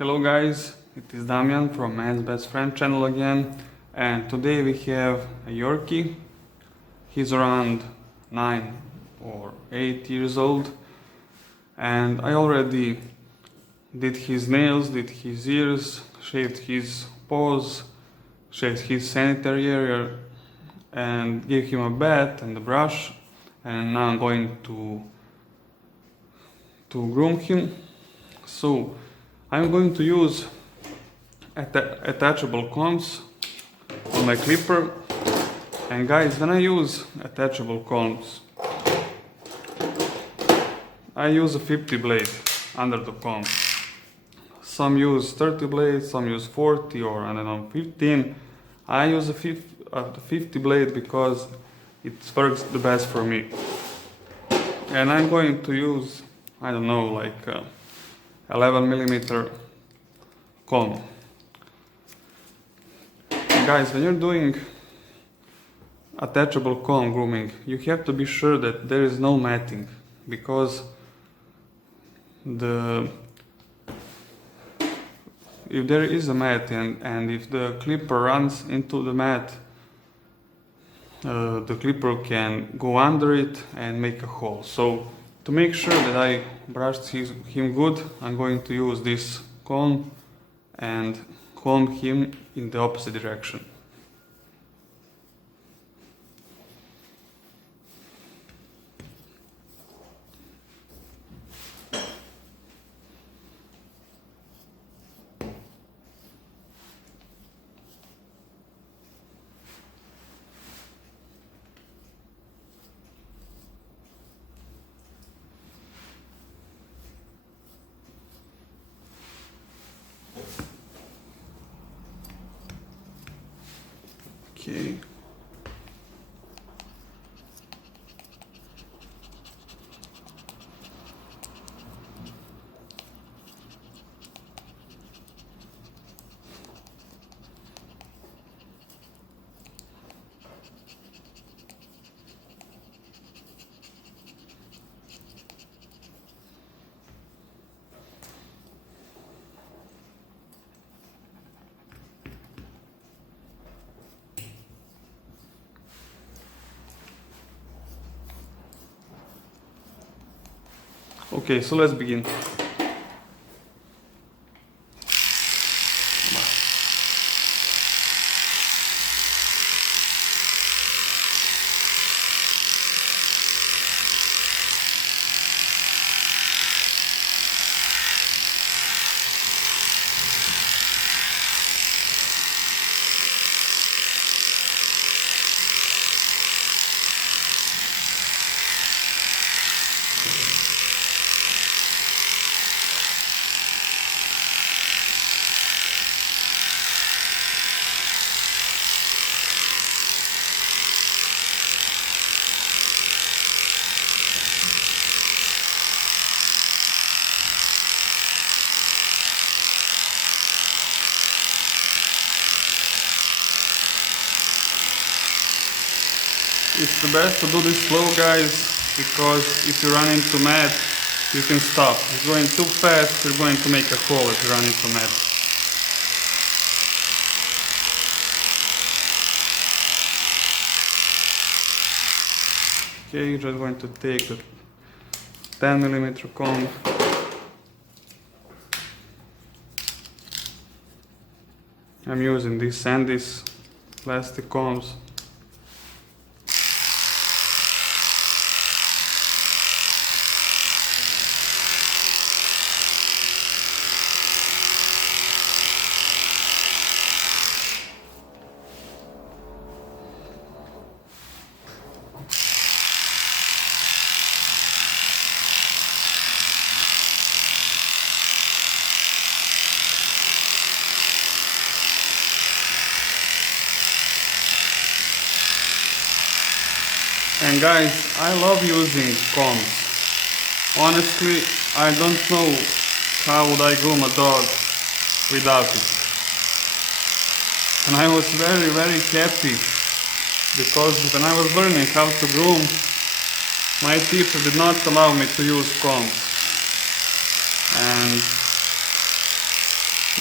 Hello guys, it is Damjan from Man's Best Friend channel again, and today we have a Yorkie. He's around 9 or 8 years old, and I already did his nails, did his ears, shaved his paws, shaved his sanitary area, and gave him a bath and a brush, and now I'm going to groom him. So I'm going to use attachable combs on my clipper. And guys, when I use attachable combs, I use a 50 blade under the comb. Some use 30 blades, some use 40 or I don't know 15. I use the 50 blade because it works the best for me. And I'm going to use, I don't know, like 11mm comb. Guys, when you're doing attachable comb grooming, you have to be sure that there is no matting, because if there is a mat and if the clipper runs into the mat, the clipper can go under it and make a hole. So to make sure that I brushed him good, I'm going to use this comb and comb him in the opposite direction. Okay. Okay, so let's begin. It's the best to do this slow, guys, because if you run into mat, you can stop. If you're going too fast, you're going to make a hole if you run into mat. Okay, just going to take the 10mm comb. I'm using these Sandy's plastic combs. And guys, I love using combs. Honestly, I don't know how would I groom a dog without it. And I was very, very happy, because when I was learning how to groom, my teacher did not allow me to use combs. And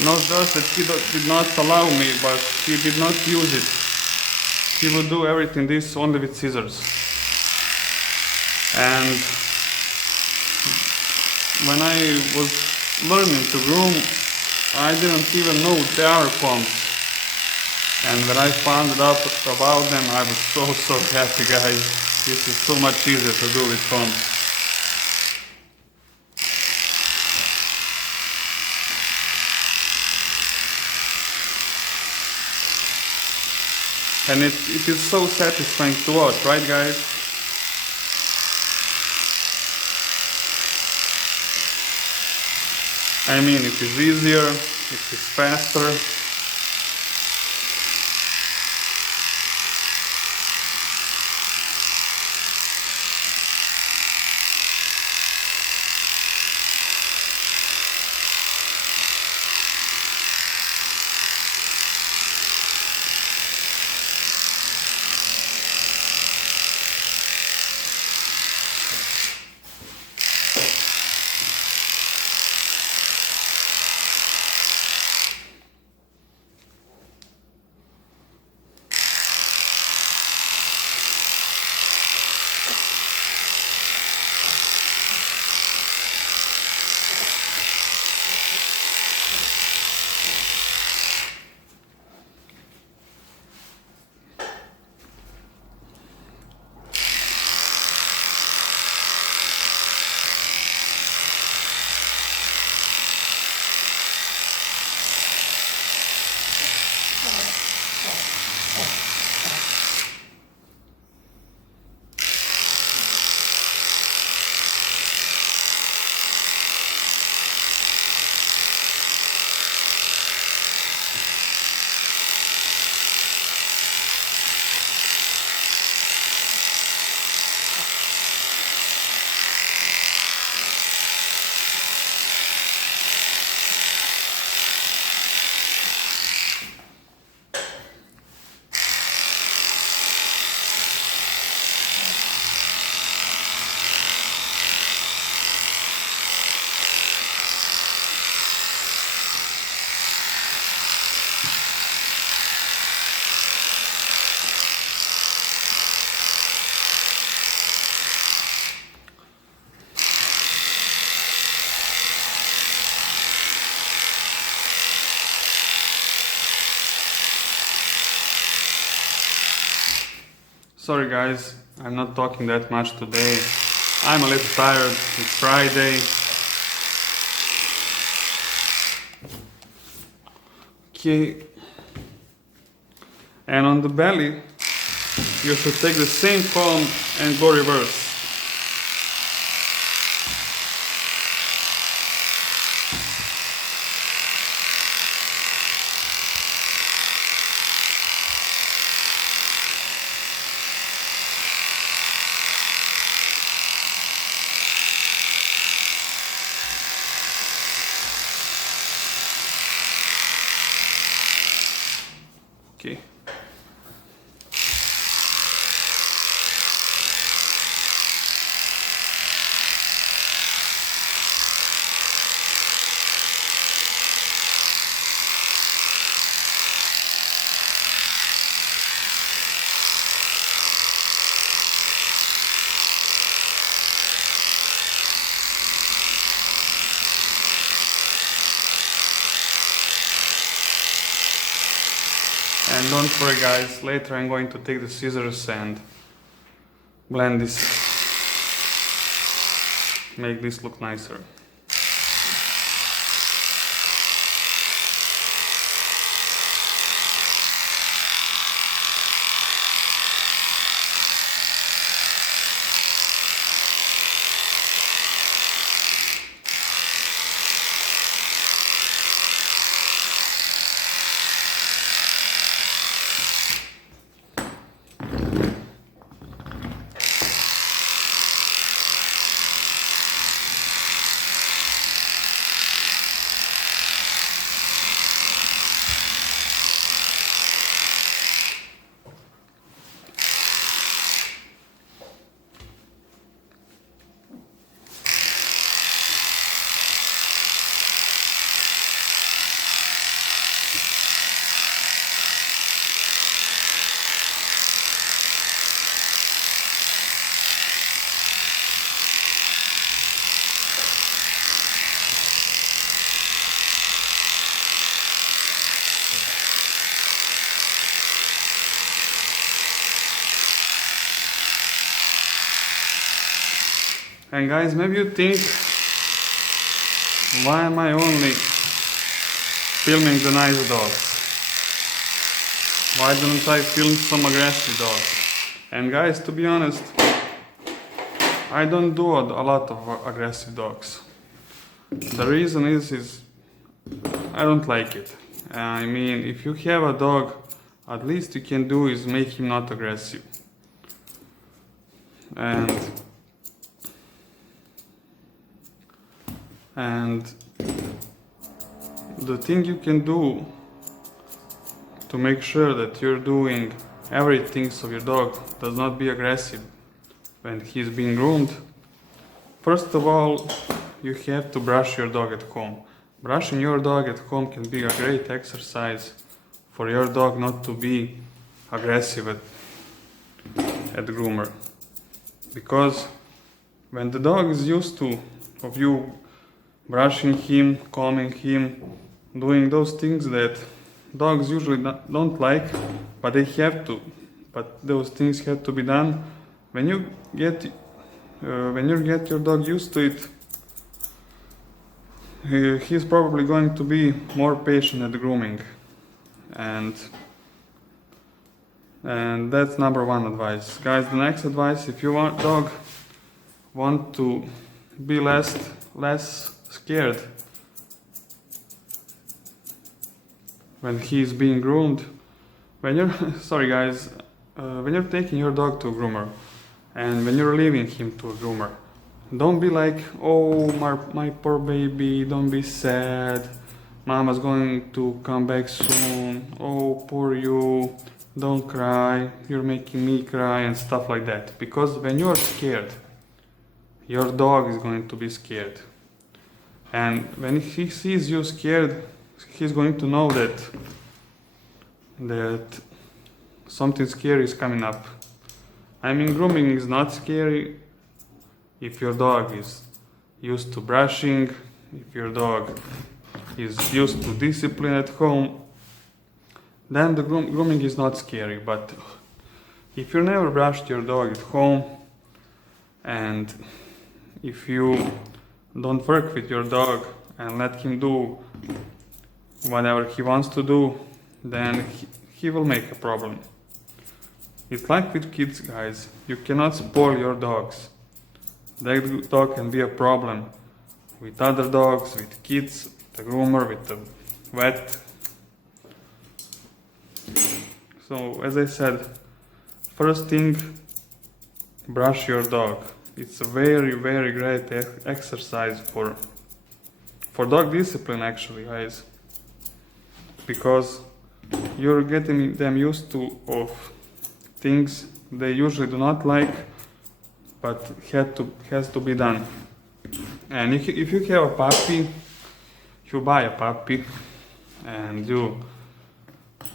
Not just that he did not allow me, but he did not use it. He would do everything this only with scissors. And when I was learning to groom, I didn't even know there are combs. And when I found out about them, I was so happy, guys. This is so much easier to do with combs. And it is so satisfying to watch, right guys? I mean, it is easier, it is faster. Sorry guys, I'm not talking that much today. I'm a little tired, it's Friday. Okay. And on the belly, you should take the same comb and go reverse. Okay. And don't worry guys, later I'm going to take the scissors and blend this, make this look nicer. And guys, maybe you think, why am I only filming the nice dogs? Why don't I film some aggressive dogs? And guys, to be honest, I don't do a lot of aggressive dogs. The reason is I don't like it. I mean, if you have a dog, at least you can do is make him not aggressive. And the thing you can do to make sure that you're doing everything so your dog does not be aggressive when he's being groomed, first of all, you have to brush your dog at home. Brushing your dog at home can be a great exercise for your dog not to be aggressive at groomer. Because when the dog is used to of you brushing him, combing him, doing those things that dogs usually don't like, but they have to. But those things have to be done. When you get your dog used to it, he's probably going to be more patient at grooming, and that's number one advice, guys. The next advice: if you want to be less scared when he's being groomed, when you're when you're taking your dog to a groomer and when you're leaving him to a groomer, don't be like, oh my poor baby, don't be sad, mama's going to come back soon, oh poor you, don't cry, you're making me cry, and stuff like that. Because when you're scared, your dog is going to be scared, and when he sees you scared, he's going to know that something scary is coming up. I mean, grooming is not scary if your dog is used to brushing, if your dog is used to discipline at home, then the grooming is not scary. But if you never brushed your dog at home, and if you don't work with your dog and let him do whatever he wants to do, then he will make a problem. It's like with kids, guys. You cannot spoil your dogs. That dog can be a problem with other dogs, with kids, with the groomer, with the vet. So, as I said, first thing, brush your dog. It's a very, very great exercise for dog discipline, actually, guys. Because you're getting them used to of things they usually do not like, but has to be done. And if you have a puppy, if you buy a puppy and you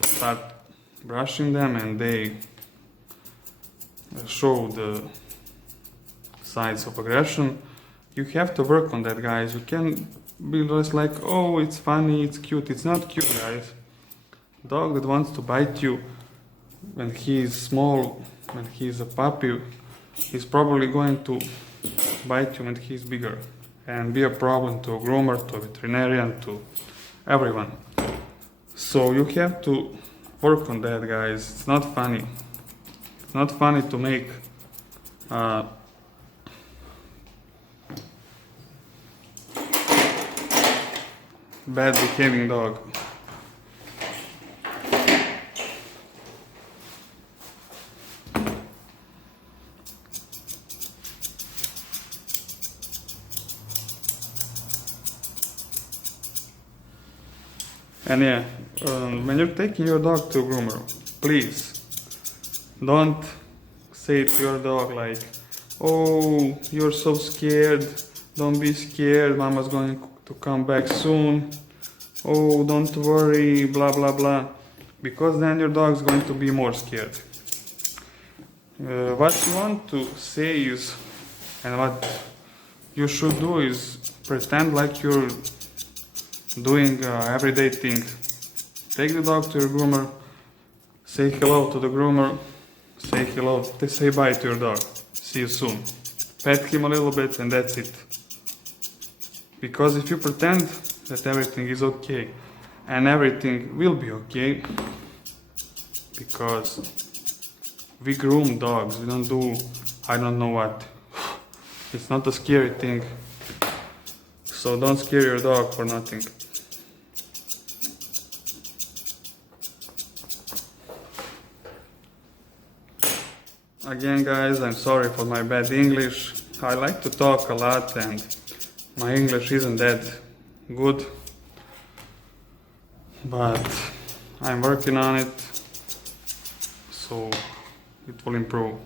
start brushing them and they show the signs of aggression, you have to work on that, guys. You can be just like, oh, it's funny, it's cute. It's not cute, guys. Dog that wants to bite you when he is small, when he is a puppy, he's probably going to bite you when he's bigger and be a problem to a groomer, to a veterinarian, to everyone. So you have to work on that, guys. It's not funny. It's not funny to make bad behaving dog. And yeah, when you're taking your dog to a groomer, please don't say to your dog like, oh, you're so scared, don't be scared, mama's going to come back soon, oh, don't worry, blah blah blah, because then your dog's going to be more scared. What you want to say is, and what you should do is pretend like you're doing everyday things. Take the dog to your groomer, say hello to the groomer, say hello, say bye to your dog, see you soon. pet him a little bit, and that's it. Because if you pretend that everything is okay, and everything will be okay, because we groom dogs, we don't do I don't know what. It's not a scary thing, so don't scare your dog for nothing. Again guys, I'm sorry for my bad English. I like to talk a lot and my English isn't that good, but I'm working on it, so it will improve.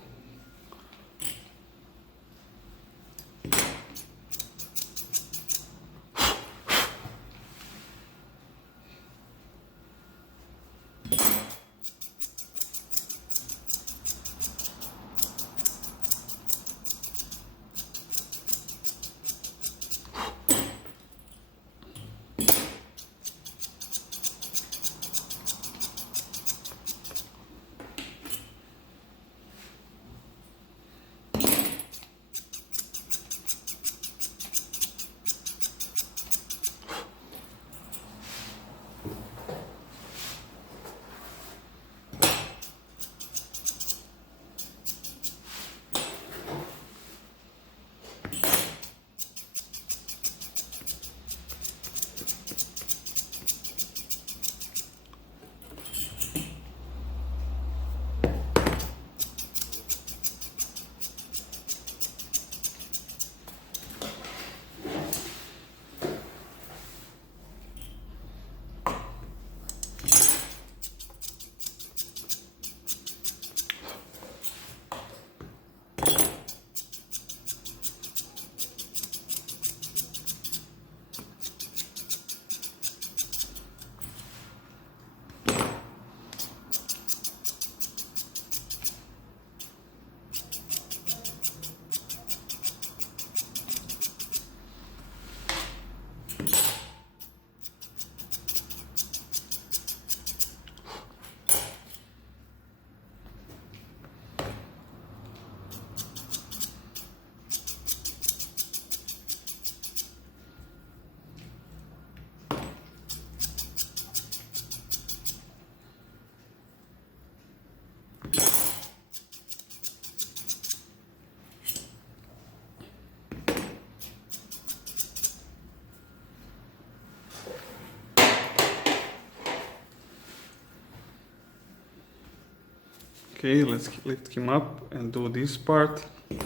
Okay, let's lift him up and do this part. You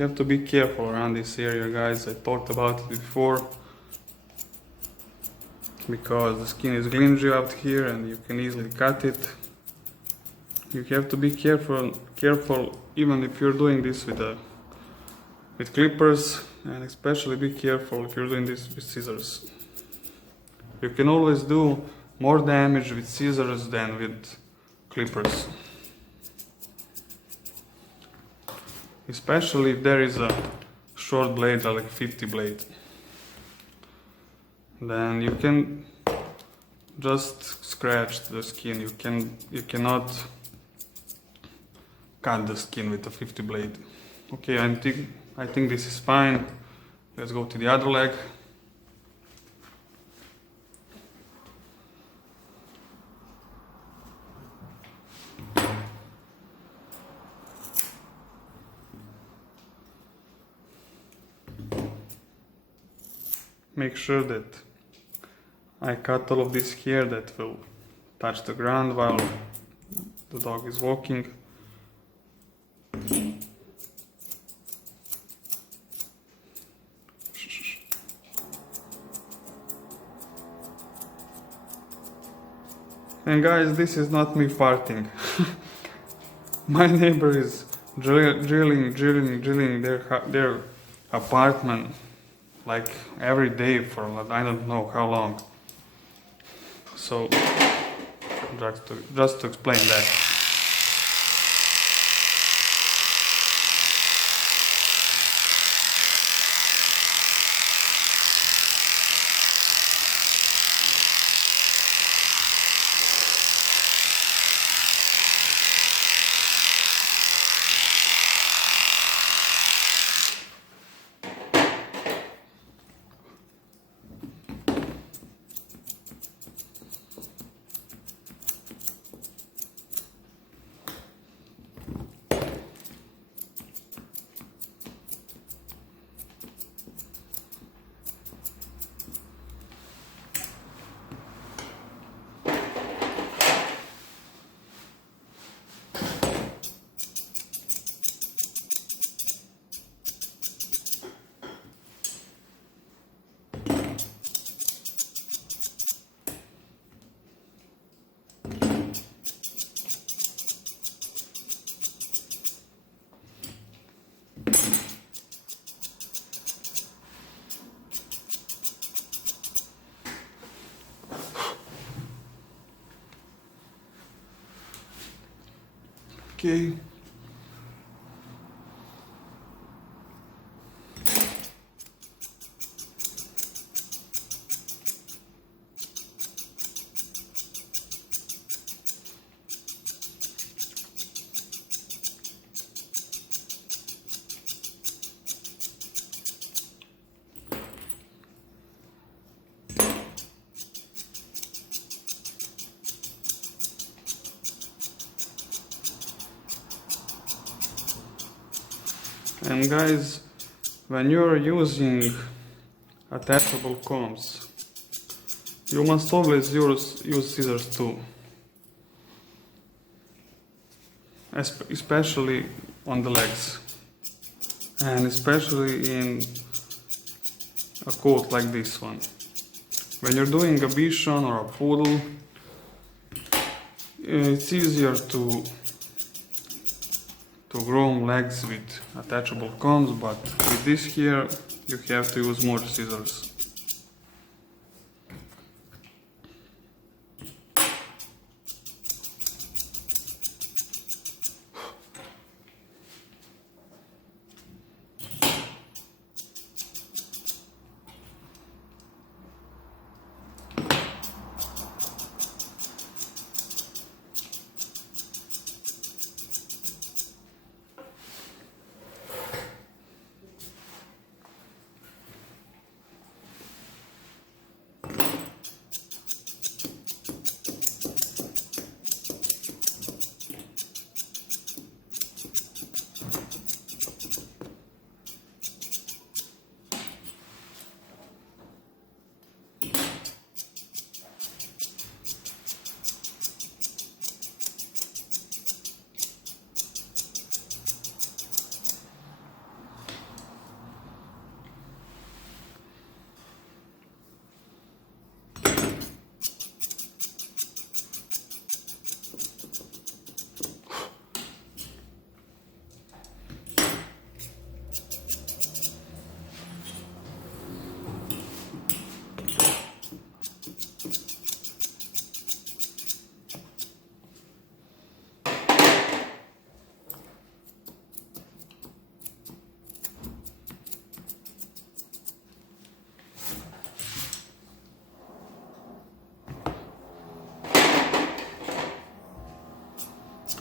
have to be careful around this area, guys. I talked about it before, because the skin is glingy out here and you can easily cut it. You have to be careful even if you're doing this with clippers, and especially be careful if you're doing this with scissors. You can always do more damage with scissors than with clippers. Especially if there is a short blade, like 50 blade. Then you can just scratch the skin. You cannot cut the skin with a 50 blade. Okay, I think this is fine. Let's go to the other leg. Make sure that I cut all of this hair that will touch the ground while the dog is walking. And guys, this is not me farting. My neighbor is drilling their apartment like every day for I don't know how long. So just to explain that. Okay. And guys, when you're using attachable combs, you must always use scissors too, especially on the legs, and especially in a coat like this one. When you're doing a bichon or a poodle, it's easier to groom legs with attachable combs, but with this here you have to use more scissors.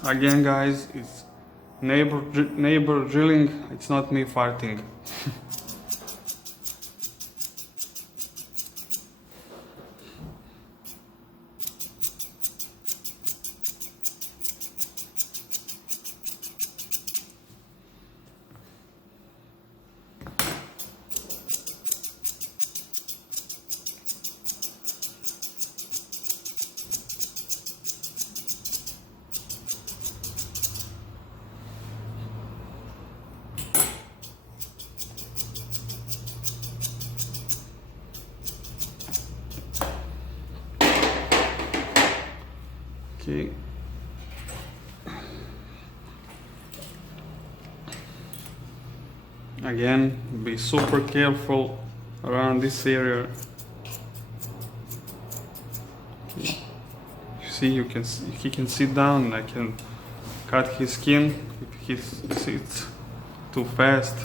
Again guys, it's neighbor drilling, it's not me farting. Okay. Again, be super careful around this area. Okay. You see, he can sit down. I can cut his skin if he sits too fast.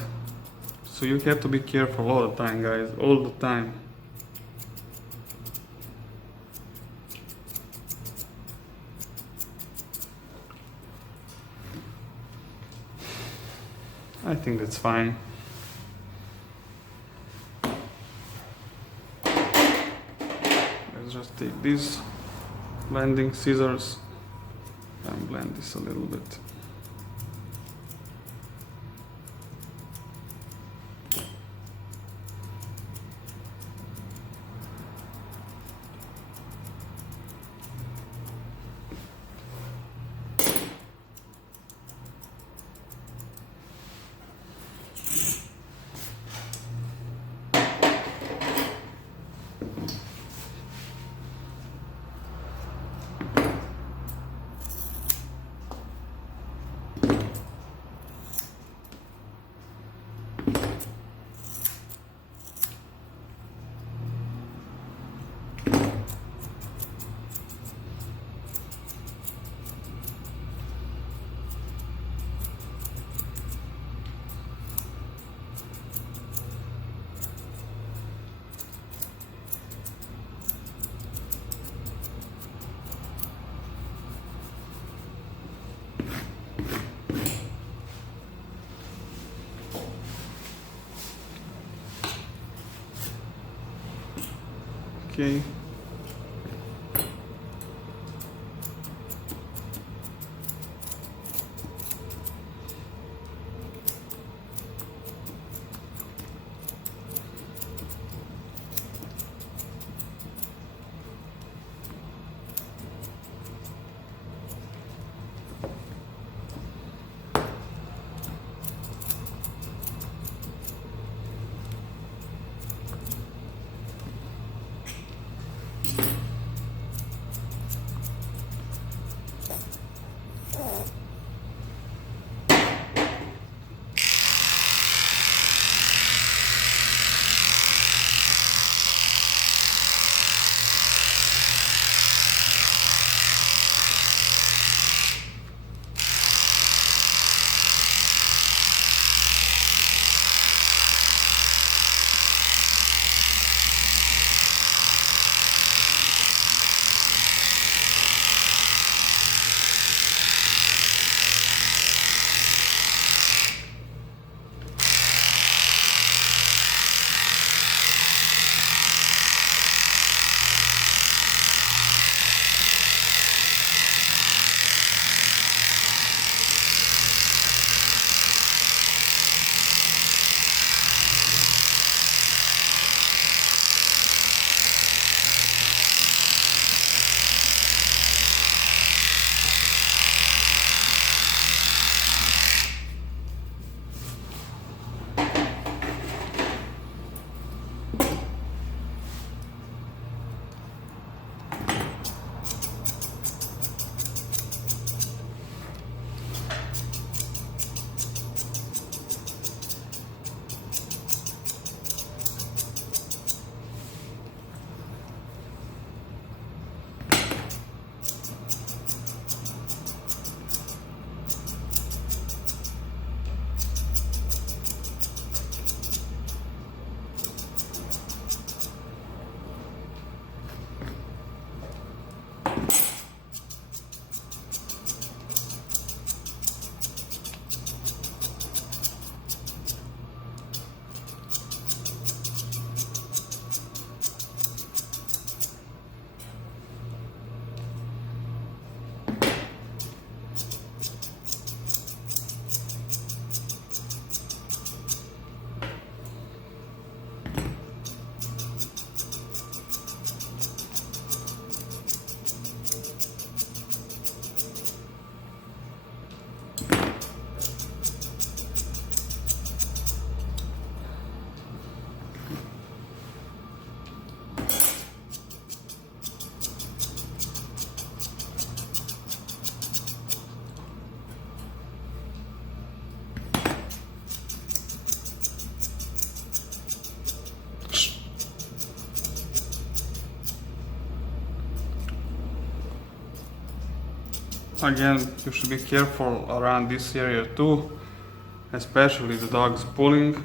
So you have to be careful all the time, guys, all the time. I think that's fine. Let's just take these blending scissors and blend this a little bit. Okay. Again, you should be careful around this area too, especially the dog's pulling.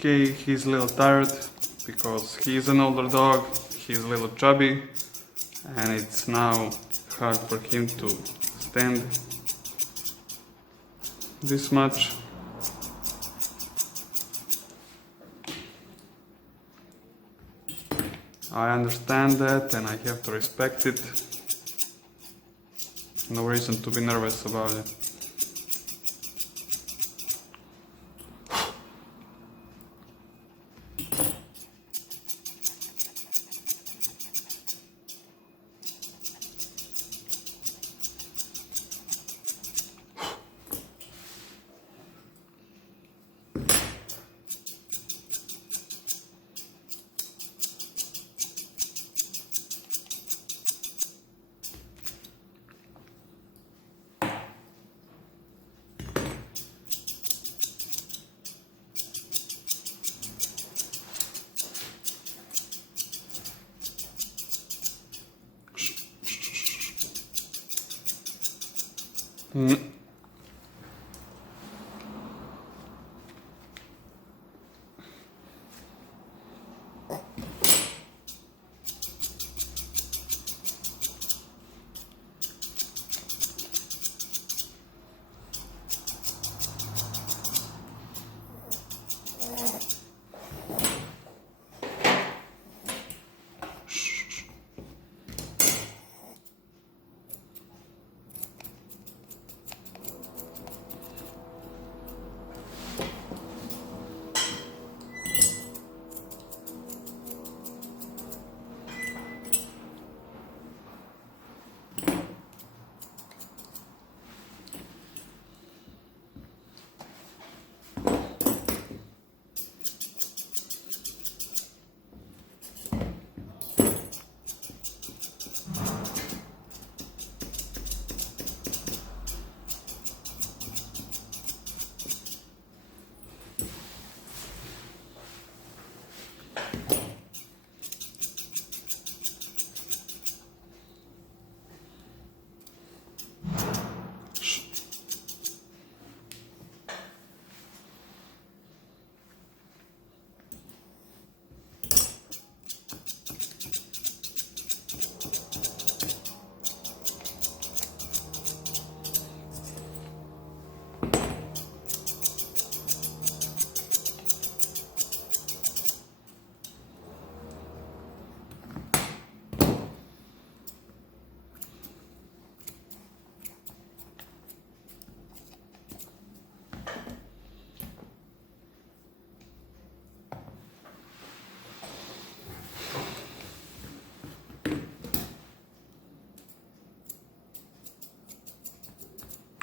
Okay, he's a little tired because he's an older dog, he's a little chubby, and it's now hard for him to stand this much. I understand that and I have to respect it. No reason to be nervous about it.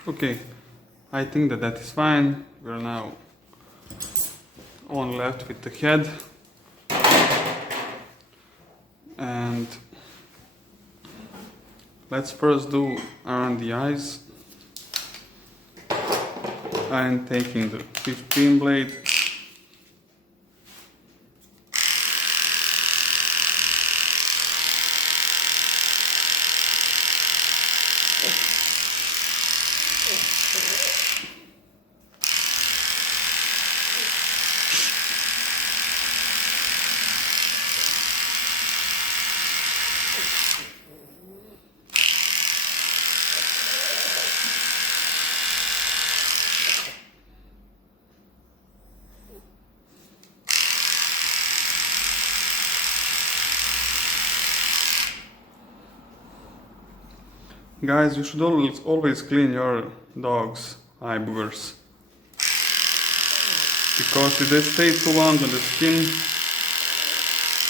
Okay, I think that is fine. We're now on left with the head. And let's first do around the eyes. I'm taking the 15 blade. Guys, you should always clean your dog's eye boogers, because if they stay too long on the skin,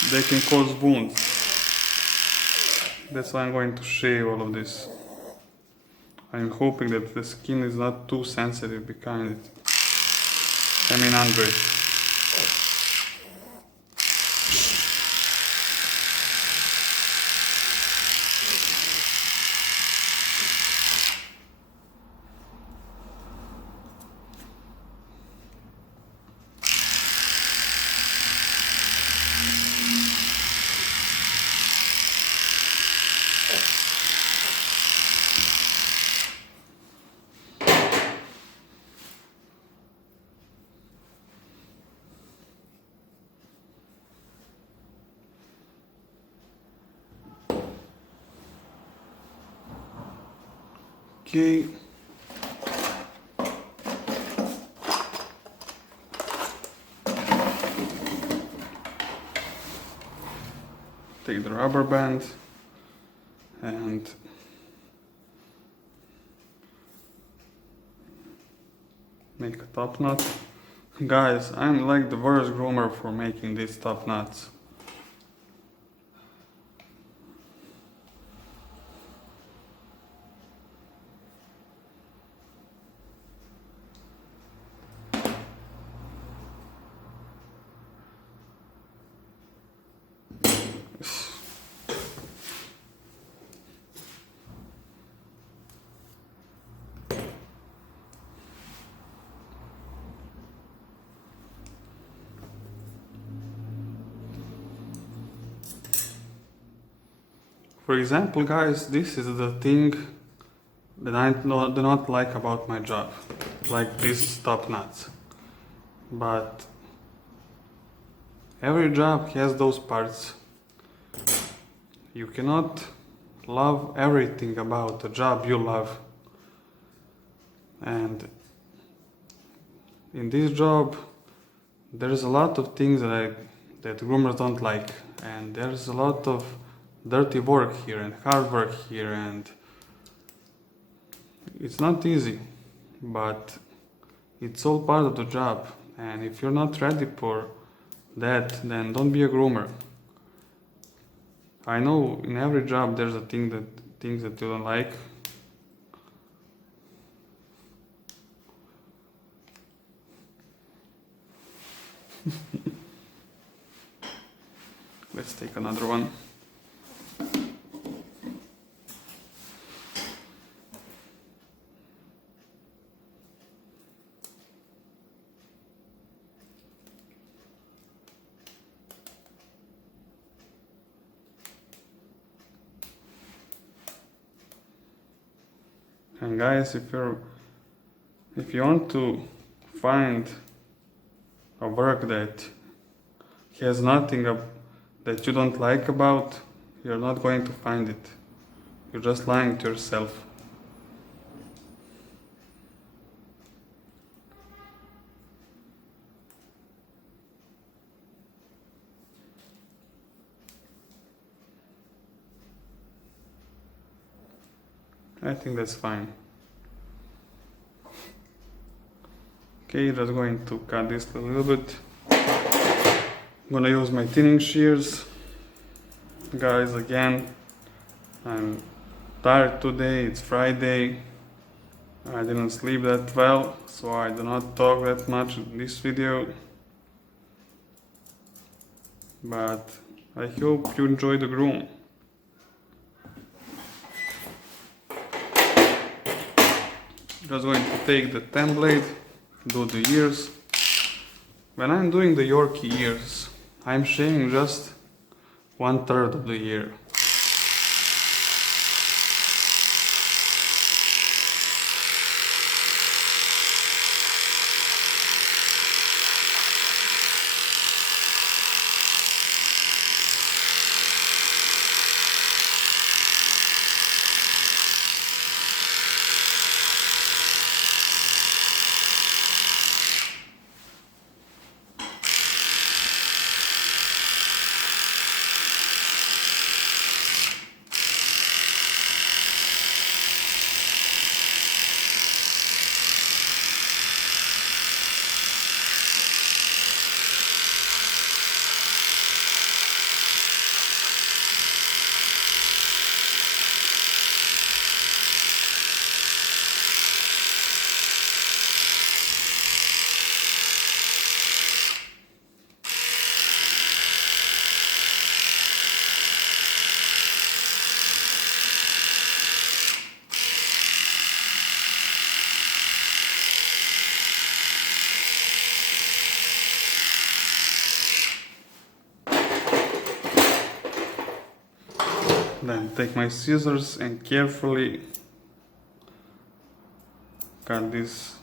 they can cause wounds. That's why I'm going to shave all of this. I'm hoping that the skin is not too sensitive behind it. under it. Okay. Take the rubber band and make a top knot. Guys, I'm like the worst groomer for making these top knots. For example, guys, this is the thing that I do not like about my job, like these top knots. But every job has those parts. You cannot love everything about the job you love. And in this job, there's a lot of things that groomers don't like, and there's a lot of dirty work here and hard work here, and it's not easy, but it's all part of the job. And if you're not ready for that, then don't be a groomer. I know in every job there's things that you don't like. Let's take another one. And guys, if you want to find a work that has nothing that you don't like about, you're not going to find it. You're just lying to yourself. I think that's fine. Okay, just going to cut this a little bit. I'm gonna use my thinning shears. Guys, again, I'm tired today, it's Friday, I didn't sleep that well, so I do not talk that much in this video. But I hope you enjoy the groom. Just going to take the 10 blade, do the ears. When I'm doing the Yorkie ears, I'm shaving just 1/3 of the ear. Then take my scissors and carefully cut this.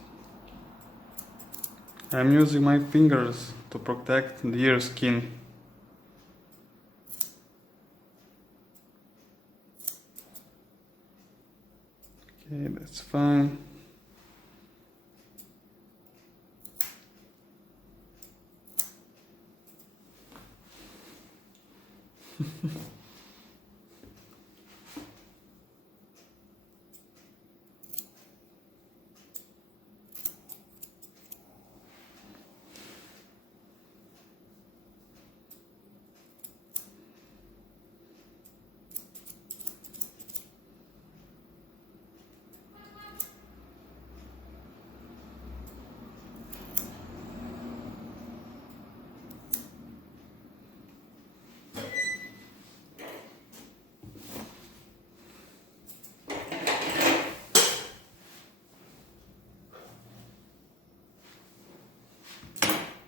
I'm using my fingers to protect the ear skin. Okay, that's fine.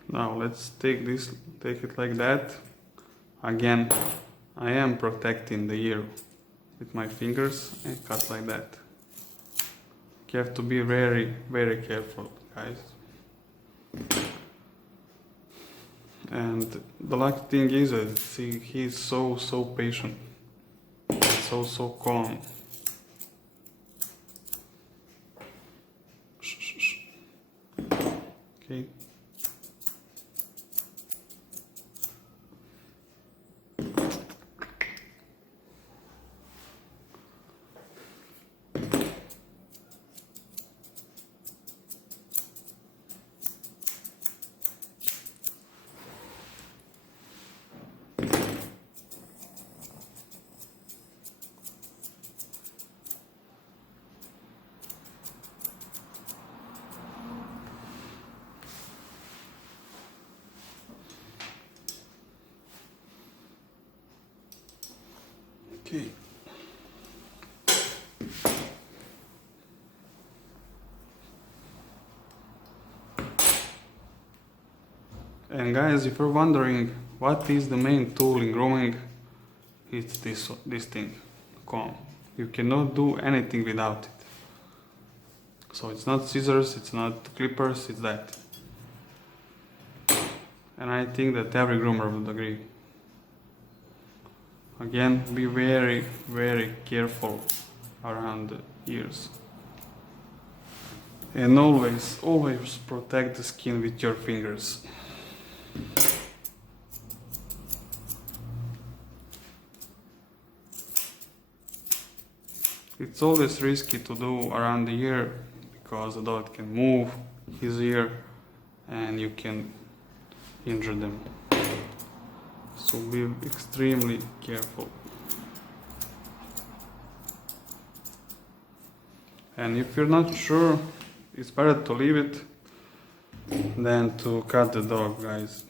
Now let's take it like that. Again, I am protecting the ear with my fingers and cut like that. You have to be very, very careful, guys. And the lucky thing is that he's so patient, so calm. Okay. Okay. And guys, if you're wondering what is the main tool in grooming, it's this thing, comb. You cannot do anything without it. So it's not scissors, it's not clippers, it's that. And I think that every groomer would agree. Again, be very, very careful around the ears. And always protect the skin with your fingers. It's always risky to do around the ear because the dog can move his ear and you can injure them. So be extremely careful. And if you're not sure, it's better to leave it than to cut the dog, guys.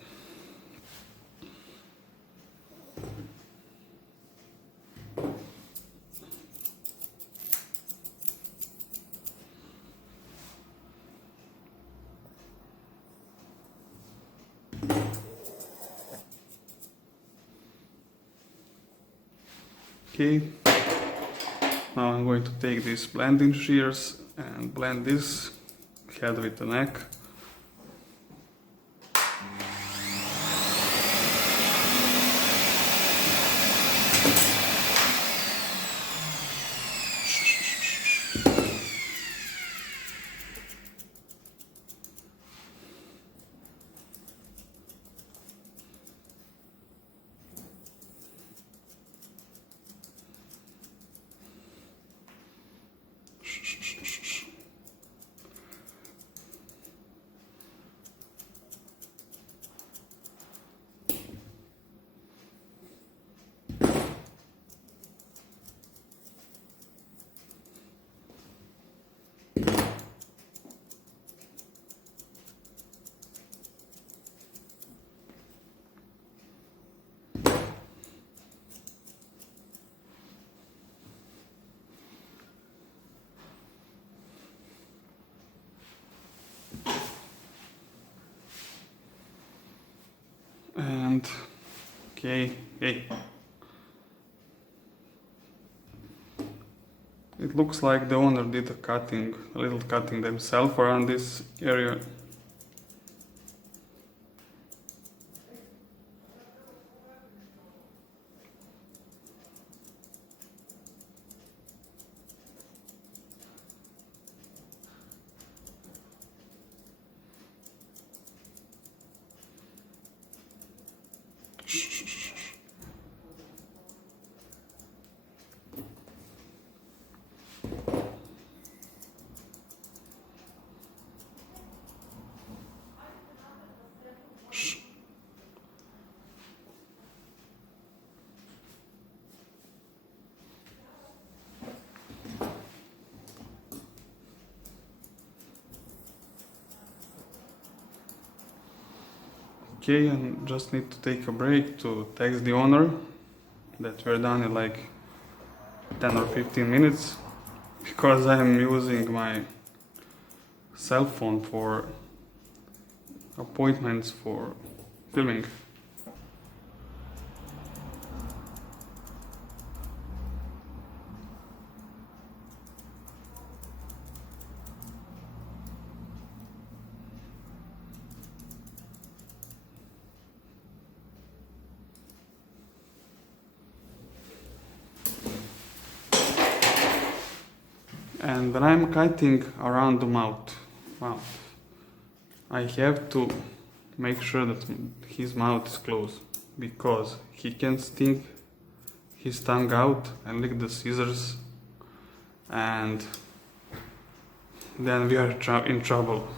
Okay, now I'm going to take these blending shears and blend this head with the neck. And okay, hey. It looks like the owner did a little cutting themselves around this area. Okay, I just need to take a break to text the owner that we're done in like 10 or 15 minutes, because I'm using my cell phone for appointments for filming. And when I'm cutting around the mouth, I have to make sure that his mouth is closed, because he can stick his tongue out and lick the scissors, and then we are in trouble.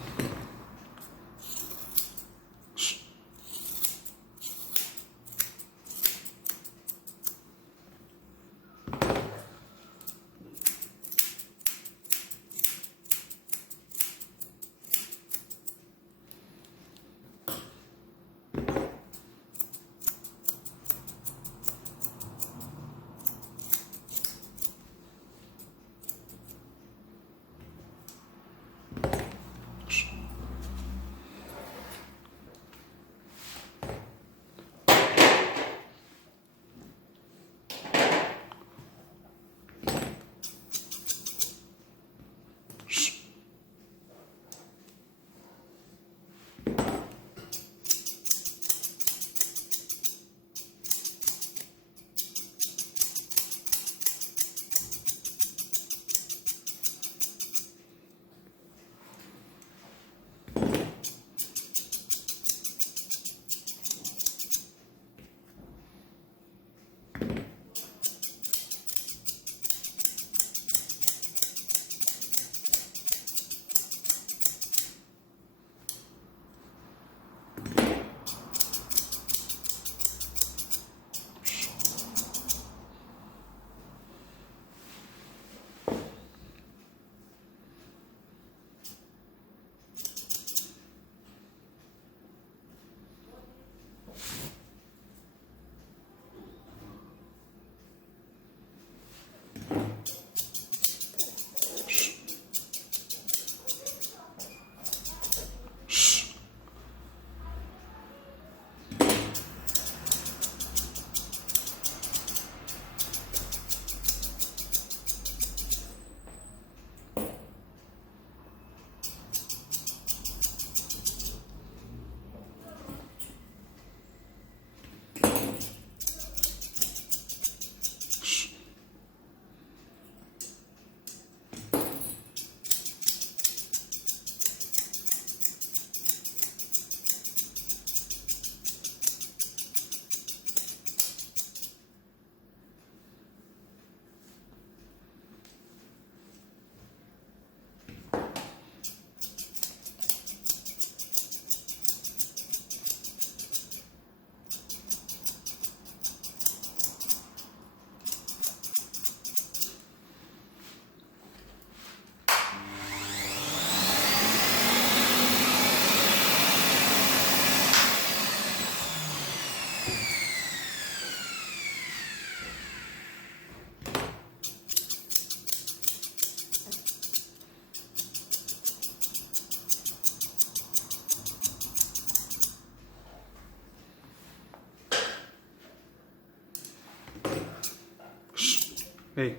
Ej,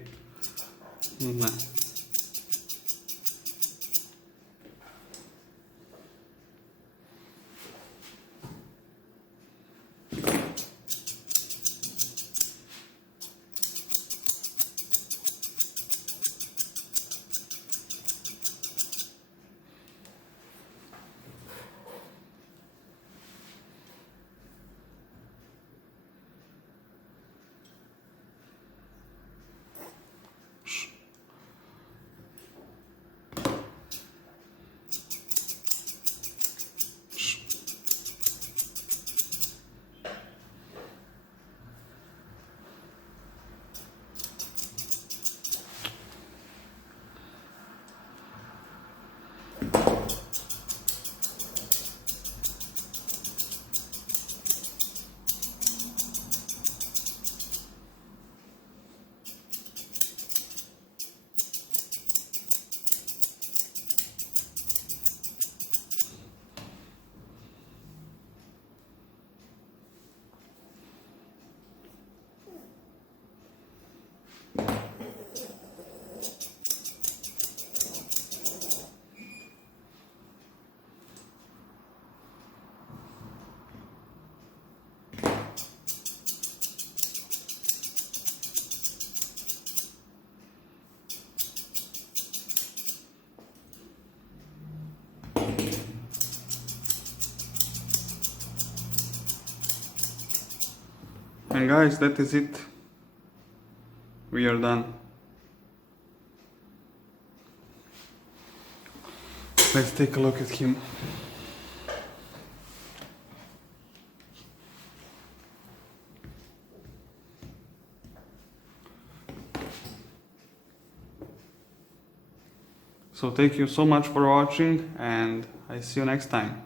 ne. And guys, that is it. We are done. Let's take a look at him. So thank you so much for watching, and I see you next time.